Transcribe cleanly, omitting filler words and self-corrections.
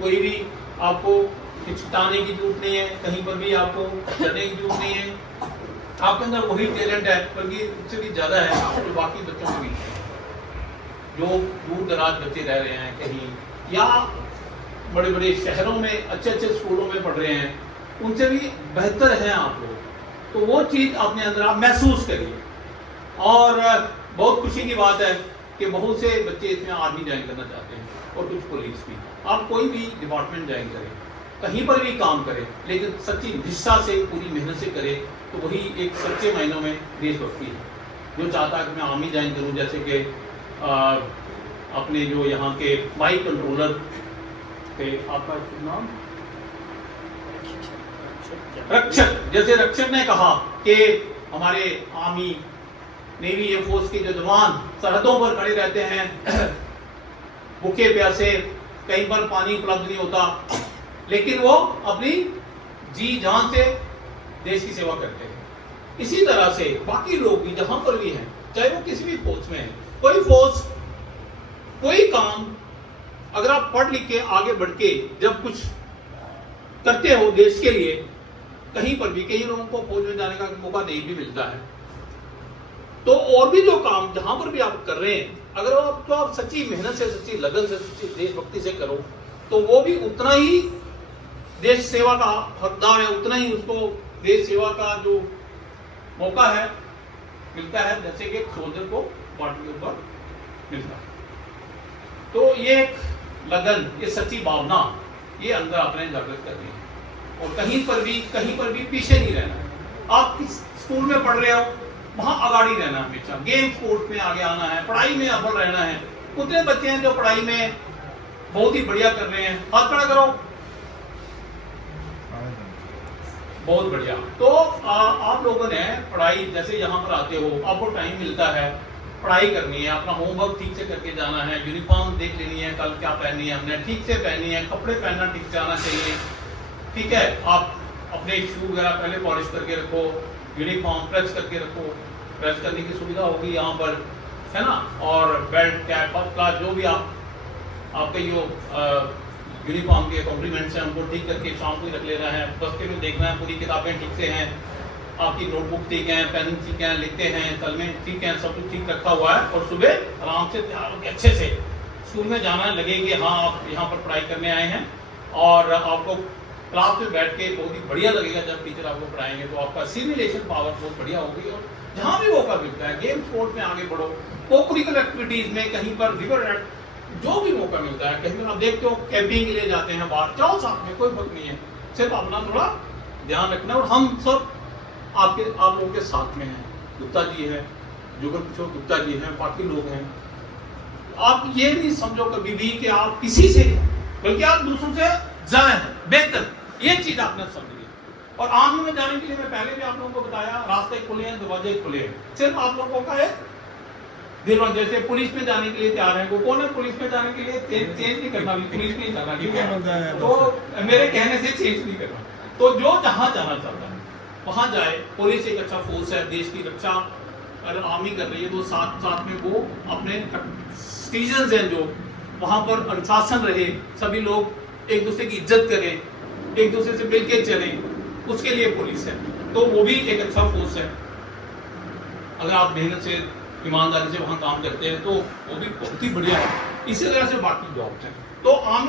कोई भी आपको हिचकिचाने की जरूरत नहीं है, कहीं पर भी आपको डरने की जरूरत नहीं है। आपके अंदर वही टैलेंट है, बल्कि उससे भी ज्यादा है जो बाकी बच्चों को भी है, जो दूर दराज बच्चे रह रहे हैं कहीं, या बड़े बड़े शहरों में अच्छे अच्छे स्कूलों में पढ़ रहे हैं, उनसे भी बेहतर हैं आप लोग। तो वो चीज अपने अंदर आप महसूस करिए। और बहुत खुशी की बात है कि बहुत से बच्चे इसमें आर्मी ज्वाइन करना चाहते हैं और कुछ पुलिस भी। आप कोई भी डिपार्टमेंट ज्वाइन करें, कहीं पर भी काम करें, लेकिन सच्ची निष्ठा से पूरी मेहनत से करें, तो वही एक सच्चे मायनों में देशभक्ति है। जो चाहता है कि मैं आर्मी ज्वाइन करूं, जैसे कि अपने जो यहाँ के माइक कंट्रोलर थे, आपका नाम रक्षक, जैसे रक्षक ने कहा कि हमारे आर्मी नेवी एयरफोर्स के जो जवान सरहदों पर खड़े रहते हैं, भूखे प्यासे, कहीं पर पानी उपलब्ध नहीं होता, लेकिन वो अपनी जी जान से देश की सेवा करते हैं। इसी तरह से बाकी लोग भी जहां पर भी हैं, चाहे वो किसी भी फोर्स में है, कोई फोर्स कोई काम, अगर आप पढ़ लिख के आगे बढ़ के जब कुछ करते हो देश के लिए, कहीं पर भी कई लोगों को फौज में जाने का मौका नहीं भी मिलता है, तो और भी जो काम जहां पर भी आप कर रहे हैं, अगर आप सच्ची मेहनत से, सच्ची लगन से, सच्ची देशभक्ति से करो, तो वो भी उतना ही देश सेवा का हकदार है, उतना ही उसको देश सेवा का जो मौका है मिलता है, जैसे कि सोल्जर को बॉर्डर के ऊपर मिलता है। तो ये एक लगन, ये सच्ची भावना, ये अंदर आपने जागृत करनी है और कहीं पर भी पीछे नहीं रहना है। आप किस स्कूल में पढ़ रहे हो, वहां आगाड़ी रहना, हमेशा गेम स्पोर्ट में आगे आना है, पढ़ाई में अव्वल रहना है। उतने बच्चे हैं जो पढ़ाई में बहुत ही बढ़िया कर रहे हैं, हाथ खड़ा करो, बहुत बढ़िया। तो आप लोगों ने पढ़ाई, जैसे यहाँ पर आते हो, आपको टाइम मिलता है, पढ़ाई करनी है, अपना होमवर्क ठीक से करके जाना है, यूनिफॉर्म देख लेनी है, कल क्या पहननी है हमने, ठीक से पहननी है, कपड़े पहनना ठीक से आना चाहिए, ठीक है। आप अपने शू वगैरह पहले पॉलिश करके रखो, यूनिफॉर्म प्रेस करके रखो, प्रेस करने की सुविधा होगी यहाँ पर, है ना। और बेल्ट, कैप, क्लास, जो भी आपके जो यूनिफॉर्म के कॉम्प्लीमेंट्स हैं, उनको ठीक करके शाम को ही रख लेना है। बस्ते में देखना है पूरी किताबें ठीक से हैं, आपकी नोटबुक ठीक है, पेन ठीक है, लिखते हैं, कलमें ठीक है, सब कुछ ठीक रखा हुआ है, और सुबह आराम से तैयार होकर अच्छे से स्कूल में जाना लगे कि हाँ आप यहाँ पर पढ़ाई करने आए हैं। और आपको क्लास में बैठ के बहुत ही बढ़िया लगेगा जब टीचर आपको पढ़ाएंगे, तो आपका सिमुलेशन पावर बहुत बढ़िया होगी। और जहाँ भी मौका मिलता है, गेम स्पोर्ट में आगे बढ़ो, को करिकुलर एक्टिविटीज में, कहीं पर रिवर, जो भी मौका मिलता है, कहीं पर आप देखते हो कैंपिंग के लिए जाते हैं बाहर, जाओ साथ में, कोई फर्क नहीं है, सिर्फ अपना थोड़ा ध्यान रखना। और हम सब आप लोगों के साथ में हैं, गुप्ता जी है, जुगल किशोर गुप्ता जी हैं, बाकी लोग हैं। आप ये नहीं समझो कभी भी कि आप किसी से, बल्कि आप दूसरों से ज्यादा हैं, बेहतर, ये चीज आपने समझ ली। और आर्मी में जाने के लिए मैं पहले भी आप लोगों को बताया, रास्ते खुले हैं, दरवाजे खुले हैं, सिर्फ आप लोगों का है दिल। जैसे पुलिस में जाने के लिए तैयार है, वो कौन है पुलिस में जाने के लिए चेंज नहीं करना, पुलिस में जाना, ठीक है। तो मेरे कहने से चेंज नहीं करना, तो जो जहां जाना चाहता है वहां जाए। पुलिस एक अच्छा फोर्स है, देश की रक्षा अगर आर्मी कर रही है, तो साथ साथ में वो अपने सिटीजन्स हैं जो वहां पर अनुशासन रहे, सभी लोग एक दूसरे की इज्जत करें, एक दूसरे से मिलकर चलें, उसके लिए पुलिस है। तो वो भी एक अच्छा फोर्स है। अगर आप मेहनत से, ईमानदारी से वहां काम करते हैं, तो वो भी बहुत ही बढ़िया है। इसी तरह से बाकी जॉब्स हैं। तो आम